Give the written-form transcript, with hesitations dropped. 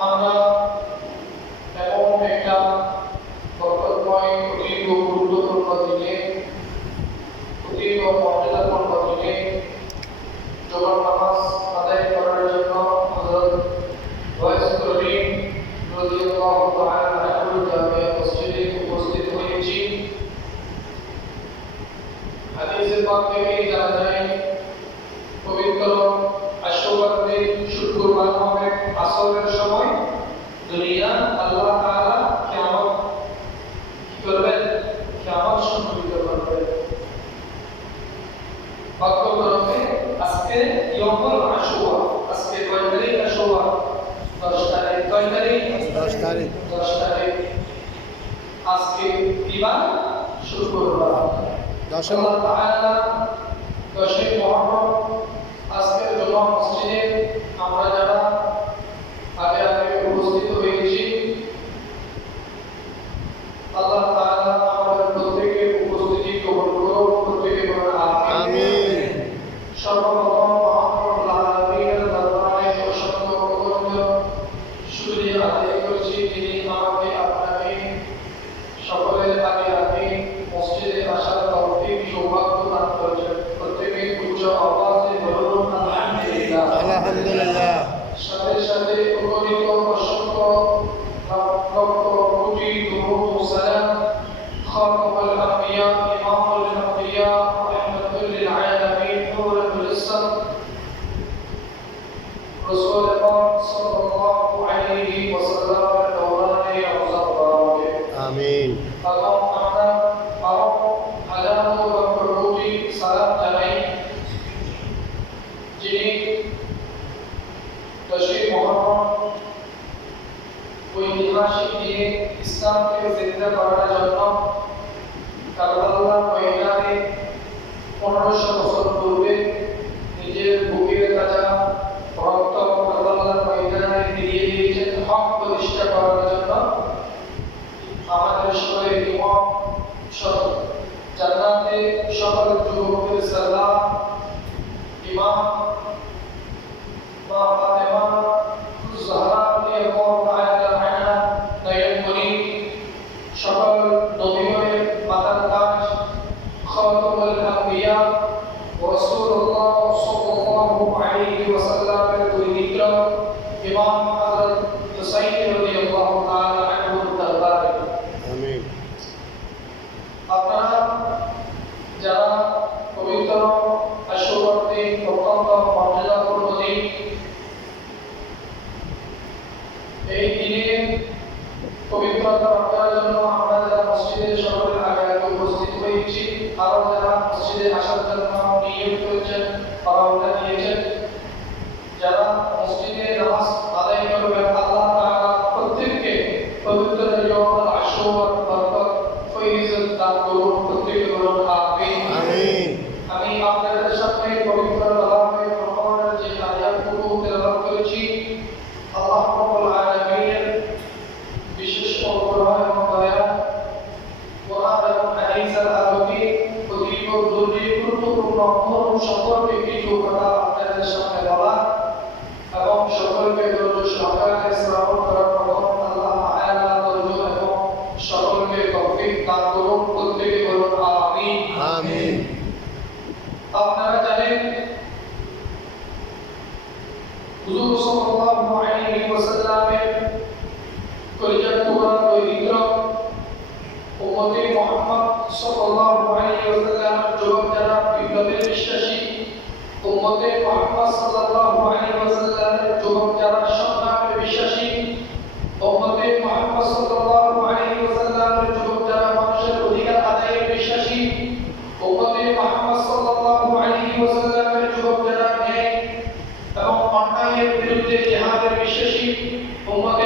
আমরা এমন একটা থেকে জানা যায় পবিত্র আশুরার দিন শুক্রবার হবে আসরের সময় দুনিয়া আল্লাহ তাআলা কিয়ামত করবেন, কিয়ামত সংঘটিত করবেন। বাক্যক্রমে আজকে ইয়াউমুল আশুরা, আজকে কয় তারিখ? আশুরা 10 তারিখ। কয় তারিখ? 10 তারিখ। 10 তারিখ। আজকে কিবার? শুক্রবার। আল্লাহ তাআলা 10 মুহররম আজকে জুমা মসজিদে আমরা যারা আগে উপস্থিত হয়েছি, আল্লাহ তাআলা আমাদের প্রত্যেকের উপস্থিতি কবুল করুন, প্রত্যেকে বলেন আমিন। সর্বপ্রথম মহান আল্লাহর দরবারে অসংখ্য কৃতজ্ঞতা শুকরিয়া আদায় করছি, যিনি আমাকে আপনাকে সকলের আগে আগে মসজিদে আসার তৌফিক সৌভাগ্য দান করেছেন। প্রত্যেকে উচ্চ আওয়াজে বলুন আলহামদুলিল্লাহ। আলহামদুলিল্লাহ। সাথে সাথে উপনীত অসংখ্য লক্ষ কোটি দুরূদ ও সালাম খাতামুল আম্বিয়া ইমামুল আম্বিয়া রাহমাতুল লিল আলামিন নূরুল ইসলাম রাসূল পাক সাল্লাল্লাহু আলাইহি ওয়াসাল্লাম এর দৌরানে আওজাব বারাকে আমিন। এবং আমরা আরো হাজারো লক্ষ কোটি সালাম জানাই যিনি 10 মুহররম ঐতিহাসিক দিনে ইসলামকে জিন্দা করার জন্য কারবালার ময়দানে 1500 বছর পূর্বে নিজের বুকের তাজা রক্ত কারবালার ময়দানে দিয়ে দিয়েছেন হক প্রতিষ্ঠা করার জন্য। আমাদের সকলের ইমাম জান্নাতে সকল যুবকের সালাম ইমাম মা ফাতেমা জাহরা রাদিয়াল্লাহু তাআলা আনহা নয়নমণি, সকল নবীগণের মাতার তাজ খাতামুল আম্বিয়া রাসূলুল্লাহ সাল্লাল্লাহু আলাইহি ওয়াসাল্লামের দুই মিত্র ইমাম হযরত হুসাইন রাদিয়াল্লাহু তাআলা আনহুর দরবারে আমিন। আপনারা যারা পবিত্র আশুরার দিন অত্যন্ত মর্যাদাপূর্ণ দিন, এই দিনে পবিত্রতা রক্ষার জন্য আমরা যারা মসজিদে সকলের আগে আগে উপস্থিত হয়েছি, আরো যারা মসজিদে আসার জন্য নিয়ত করেছেন, রওনা দিয়েছেন, যারা মসজিদে নামাজ আদায় করবেন, আল্লাহ তাআলা প্রত্যেককে পবিত্র ইয়াউমুল আশুরার বরকত ফয়জত দান করুন, প্রত্যেকে বলুন আমিন। আমিন। আমি আপনাদের সামনে পবিত্র কালামে রহমানের যে আয়াতগুলো তেলাওয়াত করেছি, আল্লাহ রাব্বুল আলামিনের বিশেষ অনুগ্রহ এবং দয়া, কোরআন এবং হাদিসের আলোকে অতীব জরুরি গুরুত্বপূর্ণ মূল সম্পর্কে কিছু কথা আপনাদের সামনে বলা এবং সকলকে ধৈর্য সহকারে শ্রবণ করার পর আল্লাহ তাআলা ধৈর্য এবং সকলকে তৌফিক দান করুন, প্রত্যেকে বলুন আমিন। আমিন। আপনারা জানেন হুজুর সাল্লাল্লাহু আলাইহি ওয়াসাল্লামের কলিজার টুকরা দরিদ্র উম্মতে মুহাম্মদ সাল্লাল্লাহু আলাইহি ওয়াসাল্লামের যুবক যারা বিপ্লবে বিশ্বাসী, উম্মতে মুহাম্মদ সাল্লাল্লাহু আলাইহি ওয়াসাল্লামের যুবক যারা সংগ্রামে বিশ্বাসী, উম্মতে মুহাম্মদ সাল্লাল্লাহু আলাইহি ওয়াসাল্লামের যুবক যারা মানুষের অধিকার আদায়ে বিশ্বাসী, উম্মতে মুহাম্মদ সাল্লাল্লাহু আলাইহি ওয়াসাল্লামের যুবক যারা ন্যায় এবং অন্যায়ের বিরুদ্ধে জিহাদে বিশ্বাসী, উম্মতে